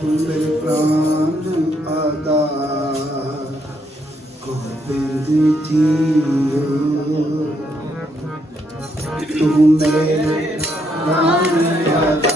तू मेरे प्राण आधार गोविंद जी हो। तू मेरे प्राण आधार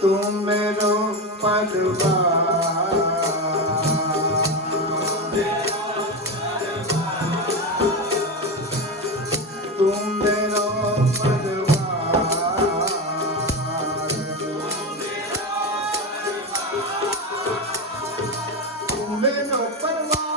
तुम मेरो परवार तुम मेरो परवार तुम मेरो परवार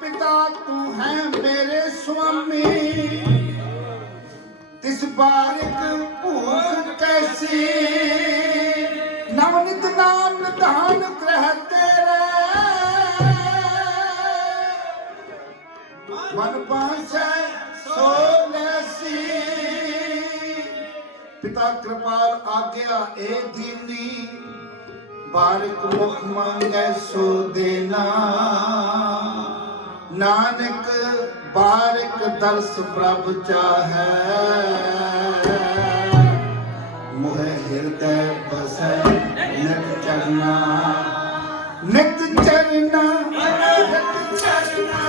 पिता तू है मेरे स्वामी, तिस बारिक भूख कैसी, नवनित नाम निधान ग्रह तेरे, मन पासे सो लैसी। पिता कृपाल आज्ञा ए दीनी, बारिक मुख मांगे सो देना, नानक बारिक दर्श प्रभ चाहे, मोहे हृदय बसै नित चरना, नित चरना, नित चरना।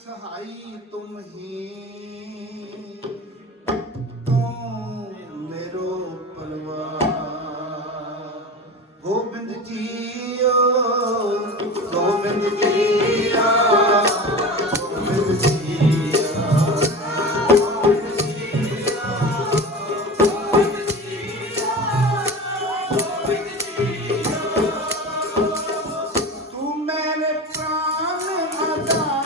सहाई तुम ही, तुम मेरो परवार। गोविंद जियो, गोविंद जियो, गोविंद जियो, तू मेरे प्राण आधार।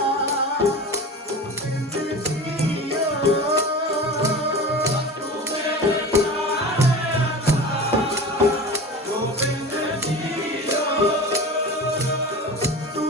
तू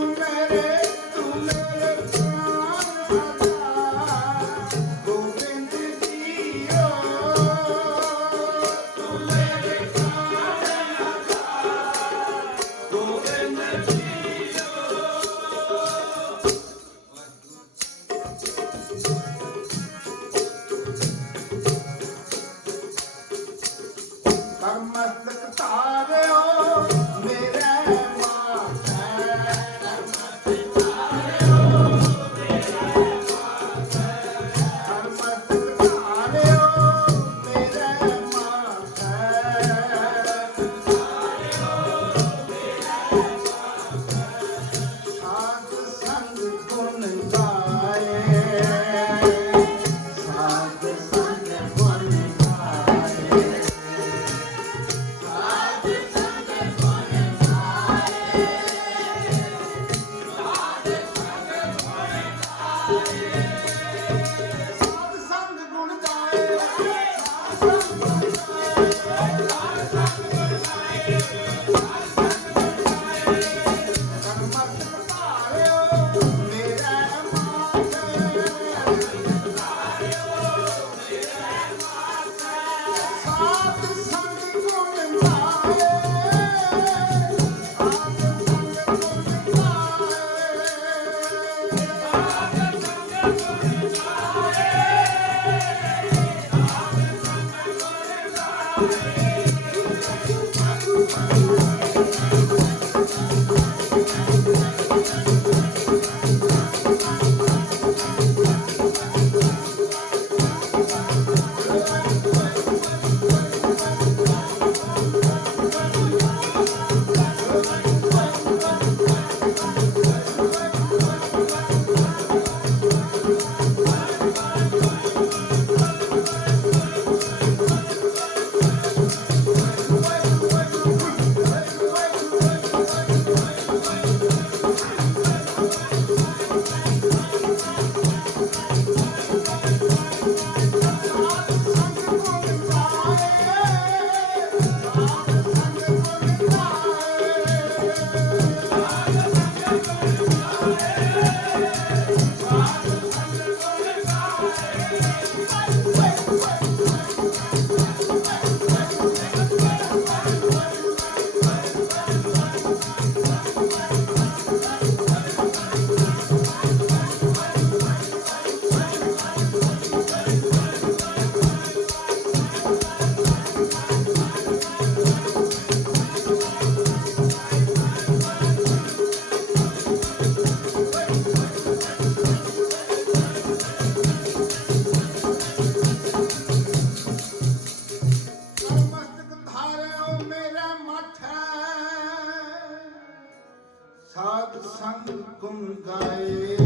गुण गाए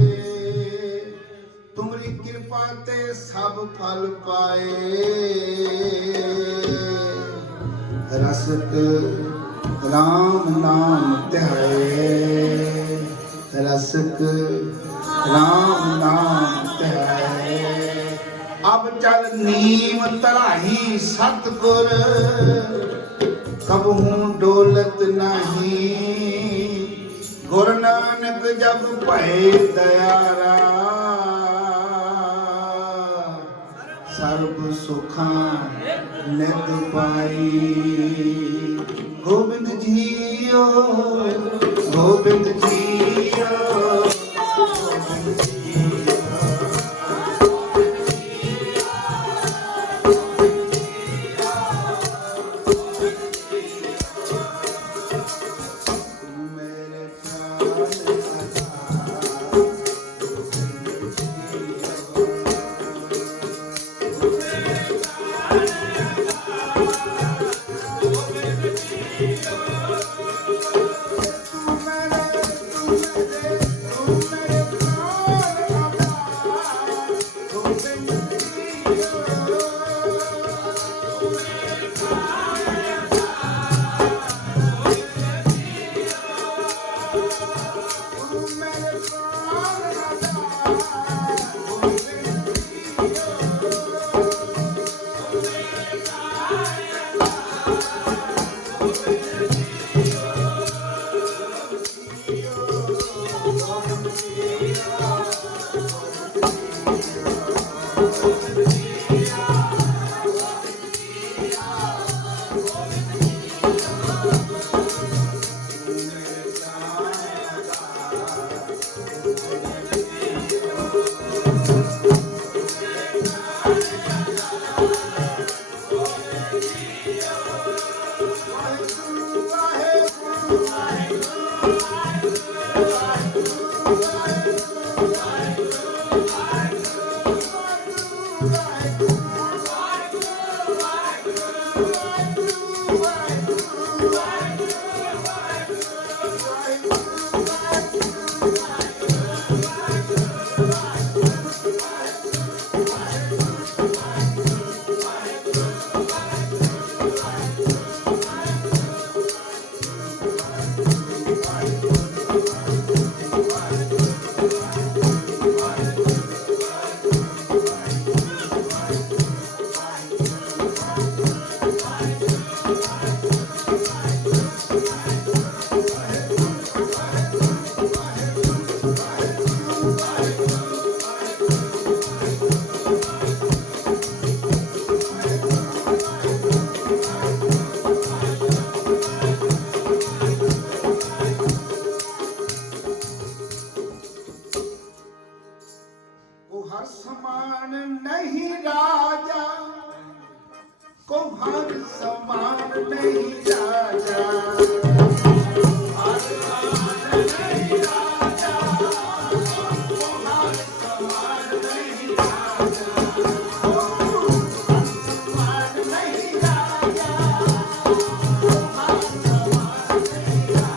तुमरी कृपा ते सब फल पाए रसक राम नाम ध्याए रसक राम नाम ध्याए अब चल नीम तराही सतगुर कबहू डोलत नहीं गुरु नानक जब भय दयारा सर्व सुखा नित पाई गोविंद जियो गोविंद जियो गोविंद जियो मेरे हर समान नहीं राजा को हर समान नहीं राजा हर समान नहीं राजा को हर समान नहीं राजा हर समान नहीं राजा को हर समान नहीं राजा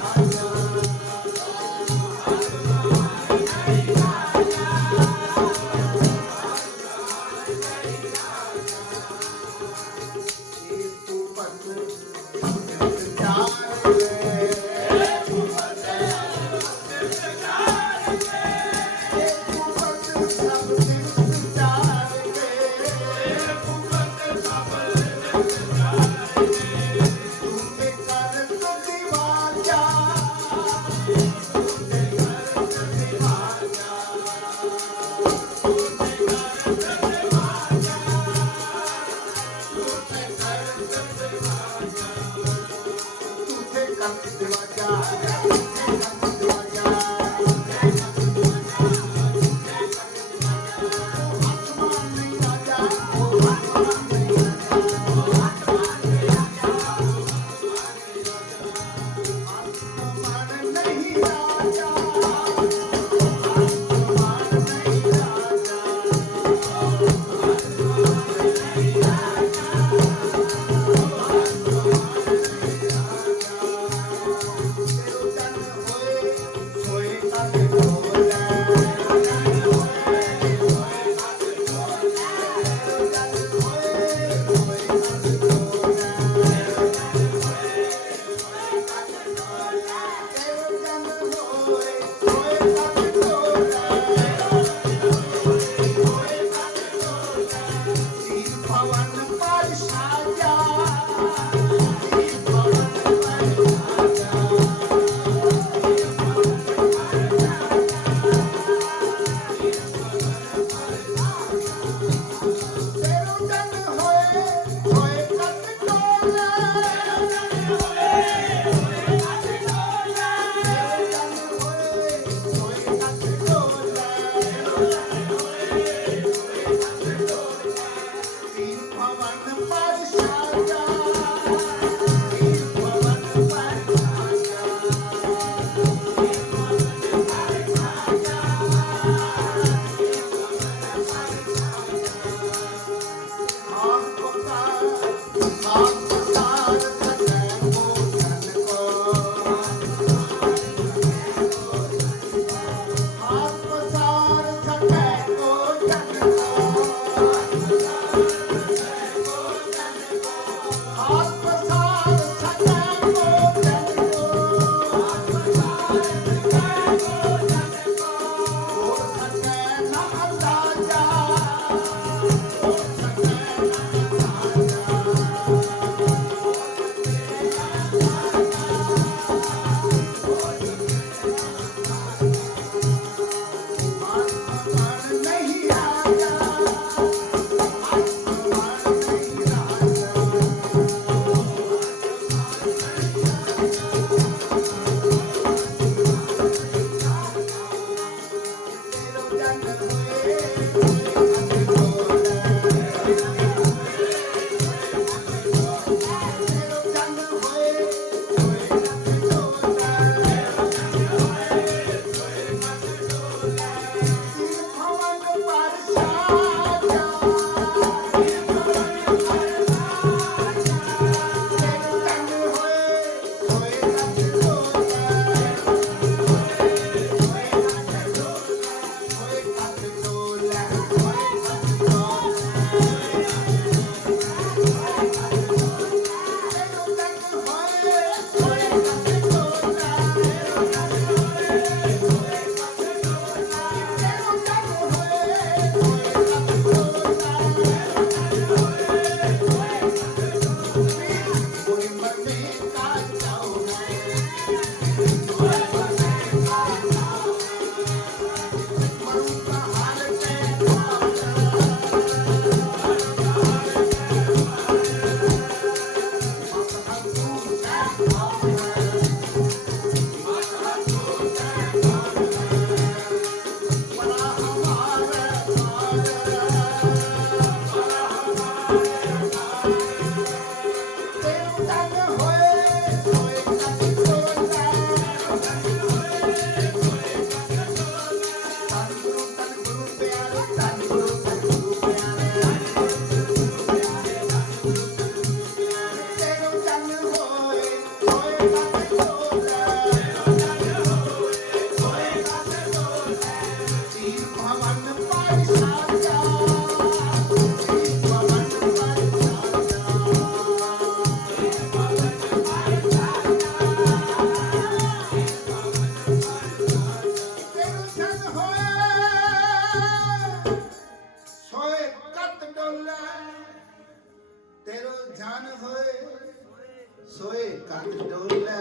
सोए कत डोले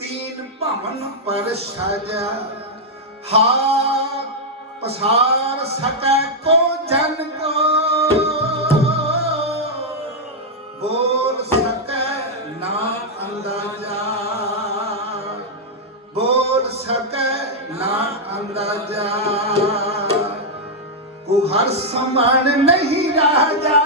तीन भवन पर साजा हाथ पसार सके को जन को बोल सके ना अंदाजा बोल सके ना अंदाजा को हर समान नहीं राजा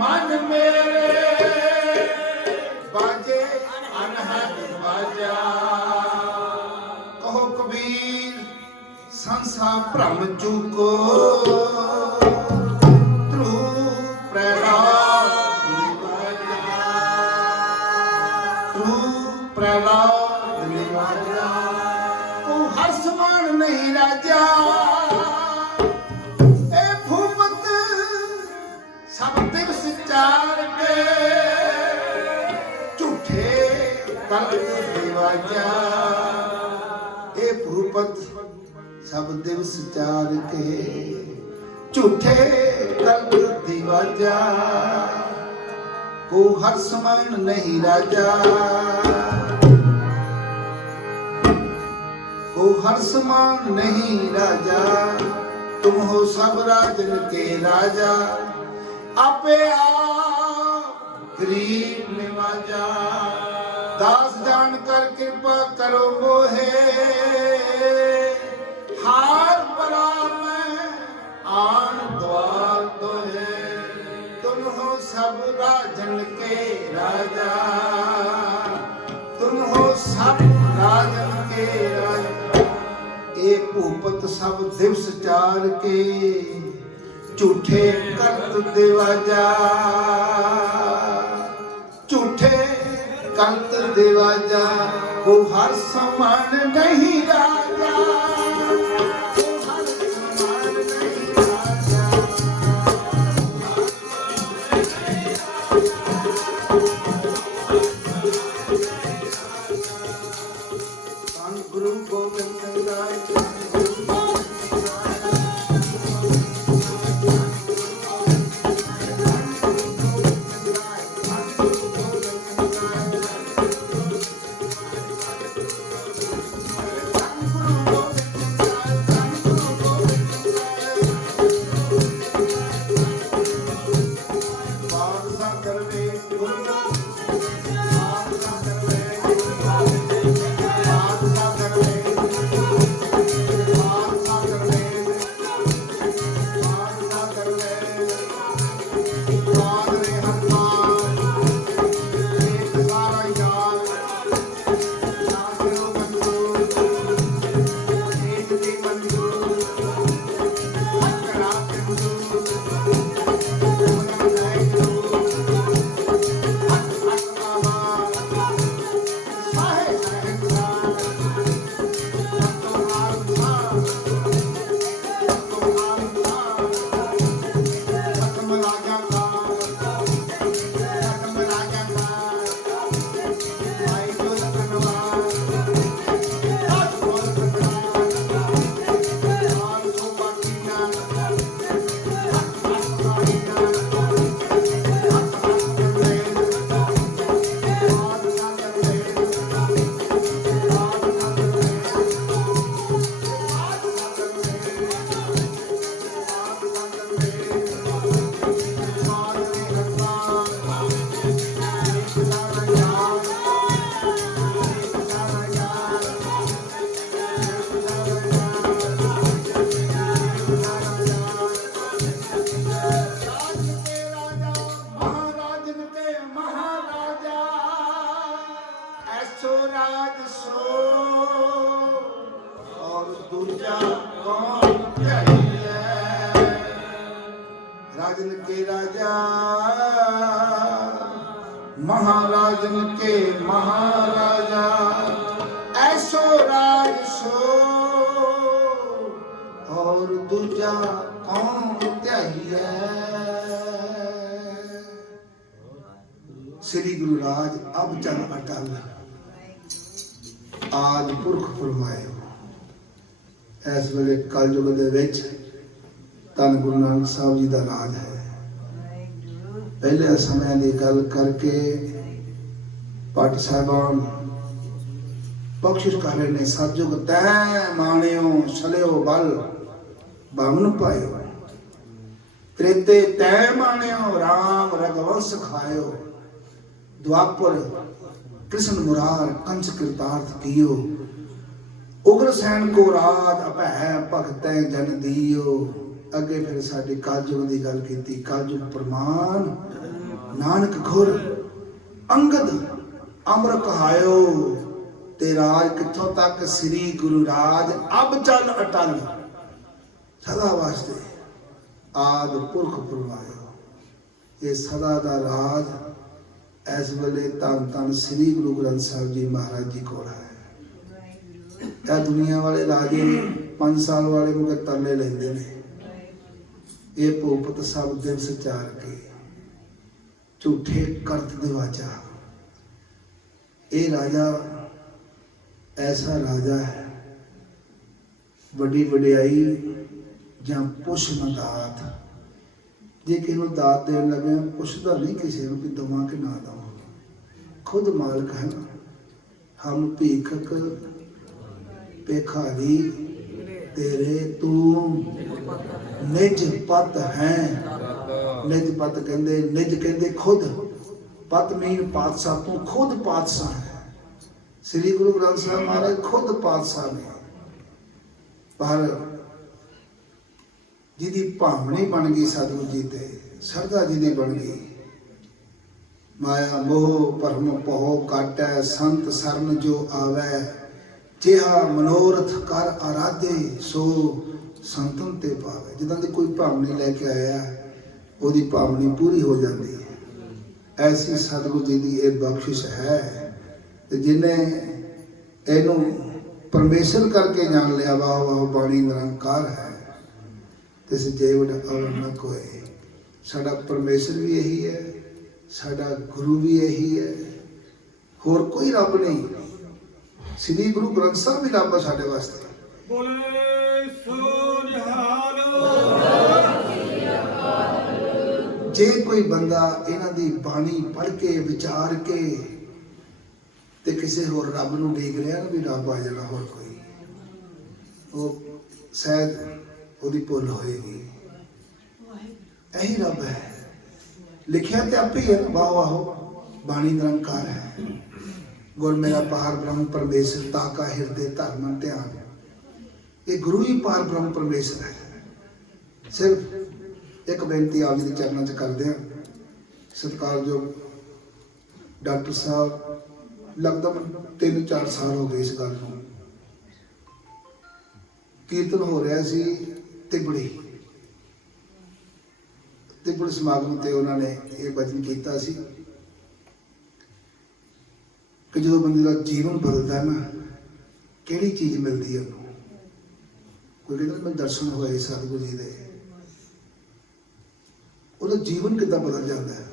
मन मेरे बाजे अनहद बाजा कहो कबीर संसा भ्रम चूको ध्रुव प्रहलाद निवाजा को हर समान नहीं राजा चार के झूठे कल्प दिवाजा ए भूपत सब दिवस चार के झूठे कल्प दिवाजा को हर समान नहीं राजा को हर समान नहीं राजा तुम हो सब राजन के राजा आपे गरीब निवाजा दास जान कर कृपा करो मोहे हार परा में आन द्वार तो है सब राजन के राजा, तुम हो सब राजन के राजा। ए भूपत सब दिवस चार के, झूठे करत दिवाजा, झूठे करत दिवाजा। वो हर समान नहीं राजा, गुरु गोविंद राजन के राजा, महाराजन के महाराजा। ऐसो राज सो और दूजा कौन त्याहिया। श्री गुरु राज अब चल अटल, आद पुरख फरमाए। इस वेले कलयुग दे विच धन गुरु नानक साहब जी का राज है। पहले समय की गल करके भट्ट साहबान बख्शिश कर रहे ने। सतयुग तै माणियो छलियो बल बामन पायो, त्रेते तै माणियो राम रघुवंश खायो। द्वापर कृष्ण मुरार कंस कृतार्थ कियो, उग्रसैन को राज अभै भगत जन दियो। अगे फिर साडी कलयुग की गल की। कलयुग प्रमाण नानक घुर अंगद अमर कहायो, ते राज किथों तक श्री गुरु राज अब चल अटल। सदा वास्ते आद पुरख फरमायो। ये सदा दा राज इस वेले धन धन श्री गुरु ग्रंथ साहिब जी महाराज जी कोल है। यह दुनिया वाले राजे 5 साल वाले मुझे तरले लेंदे ने। ये भूपत सब दिवस चार के, झूठे करत दिवाजा। ये राजा ऐसा राजा है, बड़ी वडियाई ਜਾਂ पुछ न दात। जे किसी दात देन लगे पुछदा नहीं किसी को कि दवा कि ना दवा, खुद मालिक है ना। हम भीखक भिखारी तेरे तू निज पत है। निज पत कहते, निज कहते खुद, पत मीन पातशाह। तू खुद पातशाह है। श्री गुरु ग्रंथ साहिब महाराज खुद पातशाह ने। पर जिहदी भावनी बन गई सतगुरु जी ते, श्रद्धा जी दी बन गई, माया मोह भरम पहो काटै संत सरन जो आवै ਜਿਹਾ ਮਨੋਰਥ ਕਰ ਆਰਾਧੇ ਸੋ ਸੰਤਨ ਤੇ ਪਾਵੇ। ਜਿੱਦਾਂ ਦੀ ਕੋਈ ਭਾਵਨੀ ਲੈ ਕੇ ਆਇਆ ਉਹਦੀ ਭਾਵਨੀ ਪੂਰੀ ਹੋ ਜਾਂਦੀ ਹੈ। ਐਸੀ ਸਤਿਗੁਰੂ ਜੀ ਦੀ ਇਹ ਬਖਸ਼ਿਸ਼ ਹੈ ਤੇ ਜਿਹਨੇ ਇਹਨੂੰ ਪਰਮੇਸ਼ਰ ਕਰਕੇ ਜਾਣ ਲਿਆ। ਵਾਹ ਵਾਹ ਬਾਣੀ ਨਿਰੰਕਾਰ ਹੈ ਤੇ ਸਜੇ ਵਡ ਅਵਰ ਨ ਕੋਏ। ਸਾਡਾ ਪਰਮੇਸ਼ਰ ਵੀ ਇਹੀ ਹੈ, ਸਾਡਾ ਗੁਰੂ ਵੀ ਇਹੀ ਹੈ, ਹੋਰ ਕੋਈ ਰੱਬ ਨਹੀਂ। श्री गुरु ग्रंथ साहब भी रब है साडे वास्ते। बोले सो निहाल। जे कोई बंदा इन्हां दी बाणी पढ़ के विचार के ते किसी होर रब नूं देख रहा ना भी रब आ जाना, होर कोई वो शायद ओदी भुल होएगी। यही रब है, लिखिया ते आपे ही है। वाह वाह बाणी निरंकार है। गुर मेरा पार ब्रह्म परमेश्वर ताका हिरदे धर्म ध्यान। ये गुरु ही पार ब्रह्म परमेश्वर है। सिर्फ एक बेनती आप जी के चरणों च करते हैं। सत्कारयोग डॉक्टर साहब लगभग 3-4 साल हो गए इस गल को। कीर्तन हो रहा सी तिबड़ी समागम ते उन्होंने ये वचन किया सी कि जो बंदे का जीवन बदलता है ना, किहड़ी चीज़ मिलती है उन्होंने। कोई कहता मैं दर्शन होए सतगुरु जी दे, उहदा जीवन कितना बदल जाता है।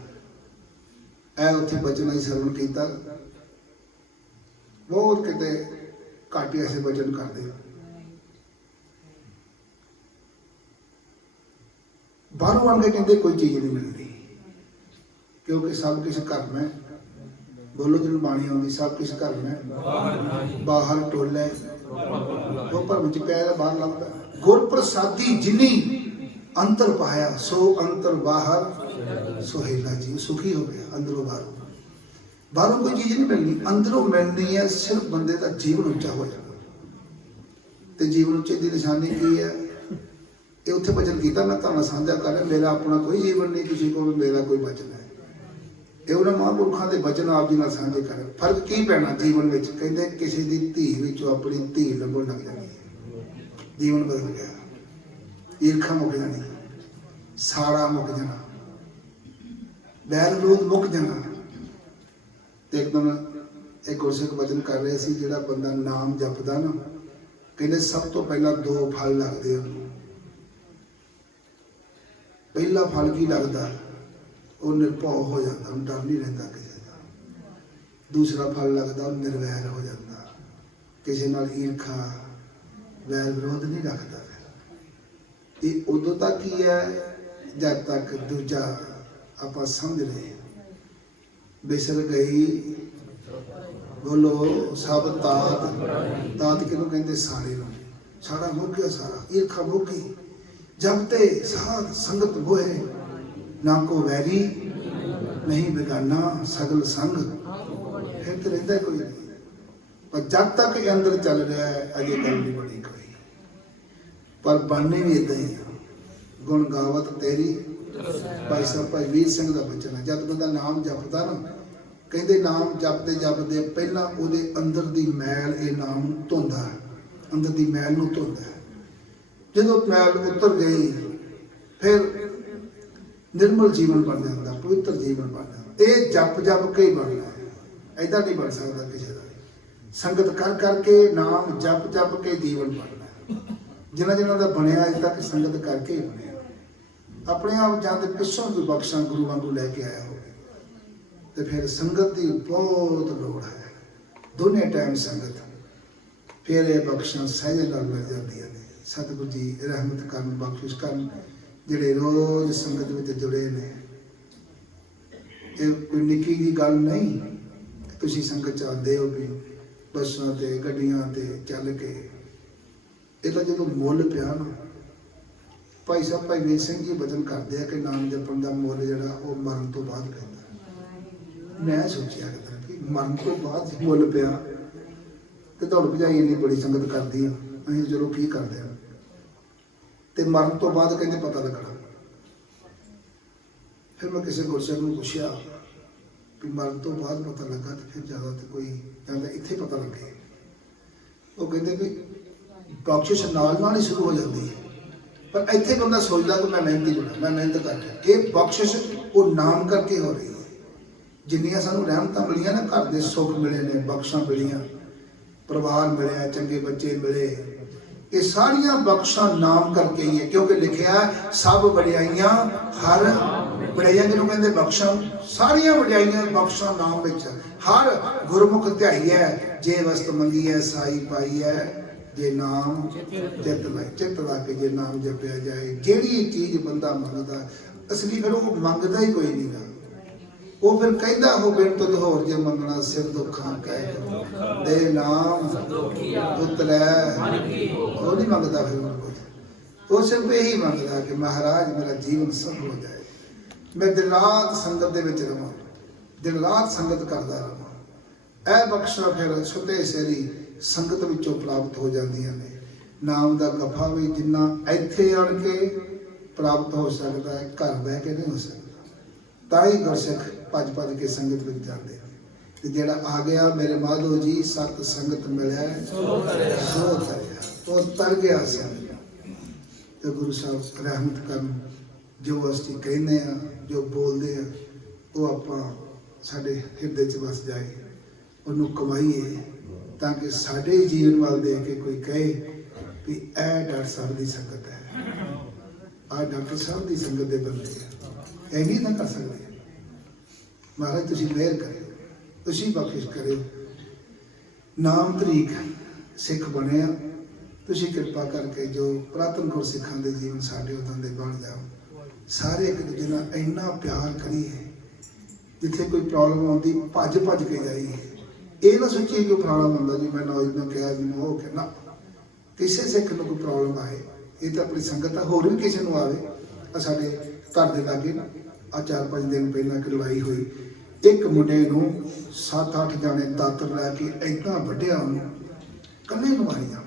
ऐ उत्थे बचन ही सरवण किया, बहुत किते घट ऐसे बचन करते। बाहरों आके कहते कोई चीज़ नहीं मिलती, क्योंकि सब कुछ घर में। बोलो जिन्होंने बाणी आती सब कुछ घर में, बाहर टोले वो भरम च पै बाहर लगता। गुर प्रसादी जिनी अंतर पाया सो अंतर बाहर सुहेला जी। सुखी हो गया अंदरों बाहरों। बाहरों कोई चीज़ नहीं मिलनी, अंदरों मिलनी है। सिर्फ बंदे का जीवन उच्चा हो जाना। तो जीवन उच्चे की निशानी की है, ये उत्थे वचन किया मैं तुहानू साझा कर रहा। मेरा अपना कोई जीवन नहीं, किसी को भी मेरा कोई वचन है। ये उन्होंने महापुरुषों के वचन आप जी साझे कर। फर्क की पैना जीवन में, कहते किसी की धी विचों अपनी धी लभण लग जानी है। जीवन बदल गया, ईर्खा मुक जानी, साड़ा मुक जाना, बैर विरोध मुक जाना। तो एकदम एक गुरसिख वचन कर रहे थे, जिहड़ा बंदा नाम जपदा ना, कहते सब तो पहला 2 फल लगते हैं। पहला फल की लगता, वो निर्भव हो जाता, डर नहीं रहता किसी का। दूसरा फल लगता, वो निर्वैर हो जाता, किसी नाल ईर्खा वैर विरोध नहीं रखता। फिर ये उदों तक ही है जब तक दूजा आप समझ रहे हैं। बिसर गई बोलो सब तात किनू कहते सारे नूं। सारा मुक गया, सारा ईर्खा मुक गई। जब ते साध संगत होए ना को वैरी नहीं बेगाना सगल संग। फिर तो रहता कोई नहीं, पर जब तक ये अंदर चल रहा है अजे गल नहीं बनी कोई। पर बनने भी इदा ही गुण गावत तेरी। भाई साहब भाई वीर सिंह का बचन है। जब बंदा नाम जपदा ना, कहते नाम जपते जपते पहला उहदे अंदर दी मैल ये नाम धोंदा, अंदर दी मैल नूं धोंदा। जो मैल उतर गई फिर निर्मल जीवन बन जाता, पवित्र जीवन बन जाता। ये जप जप के ही बनना है, ऐसा नहीं बन सकता किसी का। संगत कर करके नाम जप जप के जीवन बनना है। जिन्होंने जिन्होंने बनया अज तक संगत करके ही बनया। अपने आप जाते पिछों कोई बख्शा गुरु वांगू लैके आया हो तो फिर संगत की बहुत लोड़ है। दोनों टाइम संगत, फिर ये बख्शा सहज नाल मिल जाती। सतगुरु जी रहमत करन, बख्शिश करन। जिहड़े रोज संगत में जुड़े ने, ये कोई निक्की जी गल नहीं। तुसीं संगत आते हो भी बसां ते गड्डियां ते चल के, इहदा जो मुल पिया ना। भाई साहब भाई वीर सिंह जी वचन करते हैं कि नाम जपण का मुल जिहड़ा वो मरण तो बाद पैंदा। मैं सोचिया कि मरण तो बाद मुल पिया तो दौड़ भजाई इन्नी बड़ी संगत करती है, असीं चलो की करते हैं। तो मरण तो बाद कहते पता लगना। फिर मैं किसी गुरसिख को पूछा कि मरण तो बाद पता लगा तो फिर ज़्यादा तो कोई ज़्यादा इत्थे पता लगे। वो कहते भी बख्शिश नाल नाल ही शुरू हो जाती है, पर इत्थे बंदा सोचता कि मैं मेहनती बना, मैं मेहनत कर रहा। ये बख्शिश वो नाम करके हो रही है। जिन्नियां सानू रहमतां मिलियां ना, घर दे सुख मिले ने, बख्शां मिलियां, परिवार मिले, चंगे बच्चे मिले, ये सारियां बख्शां नाम करके ही है। क्योंकि लिखिया सब वडियाइयां हर वडियाइयां किहनूं कहंदे? बख्शां। सारियां वडियाइयां बख्शां नाम विच हर गुरमुख ध्याई है, जे वस्त मंगी है साई पाई है, जे नाम चित लाए। चित ला के जे नाम जपिया जाए, जिहड़ी चीज बंदा मंगदा असली फिर वो मंगदा ही कोई नहीं गा। वो फिर कहता हो बिन तुद होर जे मंगना सिर दुखां कह दे नाम उतरै। वो नहीं मंगता फिर कुछ, वो सिर्फ यही मंगता कि महाराज मेरा जीवन सफल हो जाए, मैं दिन रात संगत दे विच रहां, दिन रात संगत करदा रहां। ए बख्शा फिर सुते सेरी संगत विचों प्राप्त हो जांदियां ने। नाम दा गफा भी जिन्ना इत्थे आण के प्राप्त हो सकदा है, घर बह के नहीं हो सकदा। ताई गुरसिख भज भज के संगत में जाते हैं। ते जेड़ा आ गया मेरे माधो जी सत संगत मिले सो तरिया, वो तर गया संग। तो गुरु साहब रहमत करन, जो असी कहने हैं, जो बोलते हैं, वो आपां साडे हिरदे च वस जाए, उन्होंने कमाईए, ताकि साडे जीवन वाल देख के कोई कहे कि ए डॉक्टर साहब की संगत है, आ डॉक्टर साहब की संगत के बंदे हैं। ਇਹ ਨਹੀਂ ਨਾ ਕਰ ਸਕਦੇ। ਮਹਾਰਾਜ ਤੁਸੀਂ ਮਿਹਰ ਕਰਿਓ, ਤੁਸੀਂ ਬਖਸ਼ਿਸ਼ ਕਰਿਓ। ਨਾਮ ਤਰੀਕ ਸਿੱਖ ਬਣਿਆ, ਤੁਸੀਂ ਕਿਰਪਾ ਕਰਕੇ ਜੋ ਪੁਰਾਤਨ ਗੁਰ ਸਿੱਖਾਂ ਦੇ ਜੀਵਨ ਸਾਡੇ ਉਦਾਂ ਦੇ ਬਣ ਜਾਓ। ਸਾਰੇ ਇੱਕ ਦੂਜੇ ਨਾਲ ਇੰਨਾ ਪਿਆਰ ਕਰੀਏ, ਜਿੱਥੇ ਕੋਈ ਪ੍ਰੋਬਲਮ ਆਉਂਦੀ ਭੱਜ ਭੱਜ ਕੇ ਜਾਈਏ। ਇਹ ਨਾ ਸੋਚੀਏ ਕਿ ਫਲਾਣਾ ਬੰਦਾ ਜੀ ਮੈਂ ਨੌਜ ਨੂੰ ਕਿਹਾ ਮੈਨੂੰ ਉਹ ਕਹਿਣਾ। ਕਿਸੇ ਸਿੱਖ ਨੂੰ ਕੋਈ ਪ੍ਰੋਬਲਮ ਆਏ, ਇਹ ਤਾਂ ਆਪਣੀ ਸੰਗਤ ਆ, ਹੋਰ ਵੀ ਕਿਸੇ ਨੂੰ ਆਵੇ। ਆ ਸਾਡੇ घर के लागे ना आ 4-5 दिन पहला एक लड़ाई हुई, एक मुंडे नूं 7-8 जाने दातर लैके इतना वड्डिया, कन्ने नूं मारिया।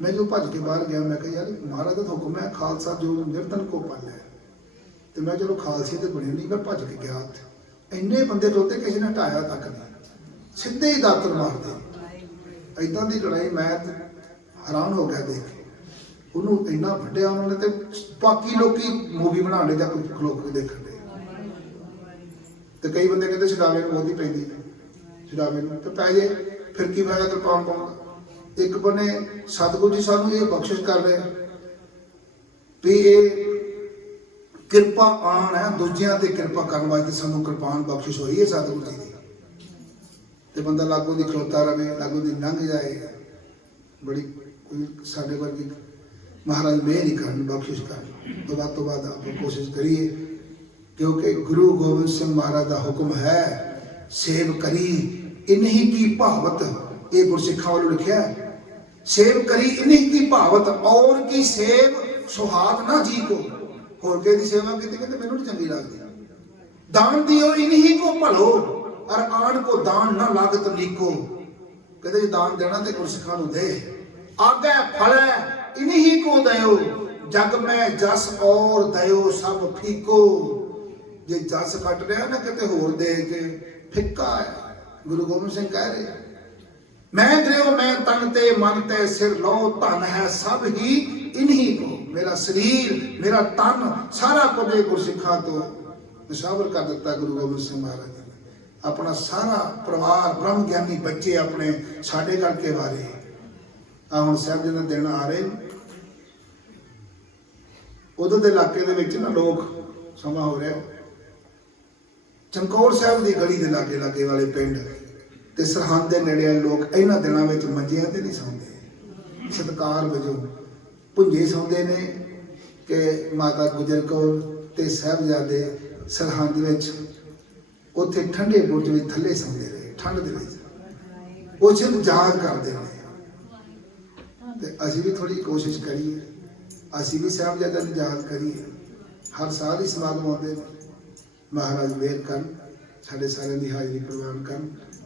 मैं जो भज के बाहर गया, मैं कहा यार महाराज का हुक्म है खालसा जो निर्धन को पाले, तो मैं चलो खालसे तो बने नहीं, मैं भज के गया। इन्ने बंदे खलोते, किसी ने हटाया तक नहीं, सीधे ही दातर मारते। इदां दी लड़ाई मैं हैरान हो गया देख के। उन्होंने इन्ना वड्डिया उन्होंने, तो बाकी लोग मूवी बनाने का खलो के देखने दे। तो कई बंदे कहते छड़ावे बहुत ही पैंदी, छड़ावे तो पै जाए, फिर की फायदा कृपान पाउण। एक बने सतगुरु जी सानू ये बख्शिश कर रहे भी ये किरपा आन है, दूजियां ते किरपा करने वास्ते सानू कृपान बख्शिश हुई है सतगुरु जी की। तो बंदा लागों दी खलोता रहे, लागों दी लंघ जाए, बड़ी कोई साडे वर्गी महाराज मेहर ही कर बख्शिश कर। तो बाद आप कोशिश करिए, क्योंकि गुरु गोबिंद सिंह महाराज का हुक्म है सेव करी इन्हीं की भावत। ये गुरसिखा वालों लिखा है, सेव करी इन्हीं की भावत और की सेव सुहाग ना जी को। होर के दी सेवा की कहते मैनू नहीं चंगी लगती। दान दियो इन्हीं को भलो और आन को दान ना लागत नीको। कहते दान देना तो गुरसिखा नूं दे, आगे फले इन्हीं को दयो, जग में जस और दयो सब फीको। जे जस कट रहा ना किते होर दे के फिक्का है। गुरु गोबिंद सिंह कह रहे मैं दरियो मैं तन ते मन ते सिर लो, धन है सब ही इन्हीं को। मेरा शरीर मेरा तन सारा कुछ गुरसिखा तो निशावर कर दिता गुरु गोबिंद सिंह महाराज ने। अपना सारा परिवार ब्रह्म ज्ञानी बच्चे अपने साडे करके वारे आ हुण साहब जी दिन आ रहे। उधर के इलाके दे विच ना लोग समा हो रहा, चमकौर साहब की गली के लागे लागे वाले पिंड ते सरहंद के नेड़े लोग इन्हां दिनां विच मंजियां ते नहीं सौंदे, सत्कार वजों भुंजे सौंदे ने कि माता गुजर कौर ते साहिबजादे सरहंद विच उत्थे ठंडे बुर्ज विच थल्ले सौंदे रहे ठंड दे विच। वो सिर्फ याद करते हैं। ते असीं भी थोड़ी कोशिश करिए, असीं भी साहिबजादे नूं याद करिए। हर साल ही समागम आउंदे ने। महाराज मेहर कर, साडे सारिਆਂ ਦੀ हाजरी प्रवान कर।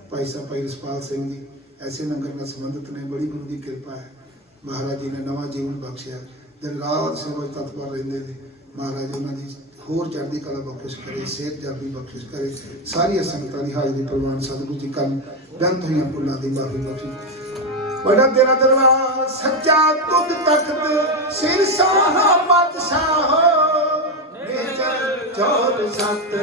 भाई साहब भाई रसपाल सिंह जी ऐसे लंगर नाल संबंधित ने, बड़ी गुरु की कृपा है। महाराज जी ने नवा जीवन बख्शिया, दिन रात सेवा तत्पर रहिंदे ने। महाराज उन्हां दी ਹੋਰ ਚੜ੍ਹਦੀ ਕਲਾ ਬਖਸ਼ਿਸ਼ ਕਰੇ, ਸਿਹਤ ਜਾਬੀ ਬਖਸ਼ਿਸ਼ ਕਰੇ। ਸਾਰੀਆਂ ਸੰਗਤਾਂ ਦੀ ਹਾਜ਼ਰੀ ਪ੍ਰਵਾਨ ਸਤਿਗੁਰੂ ਜੀ ਕਰਨ, ਬੇਅੰਤ ਹੋਈਆਂ ਭੁੱਲਾਂ ਦੀ ਮਾਫੀ ਬਖਸ਼ੇ। ਬੜਾ ਤੇਰਾ ਦਰਬਾਰ ਸੱਚਾ ਤੁਧ ਤਖਤ ਸਿਰ ਸਾਹਾ ਬਾਦਸ਼ਾਹ, ਮੇਜਰ ਚੌਰ ਸਤ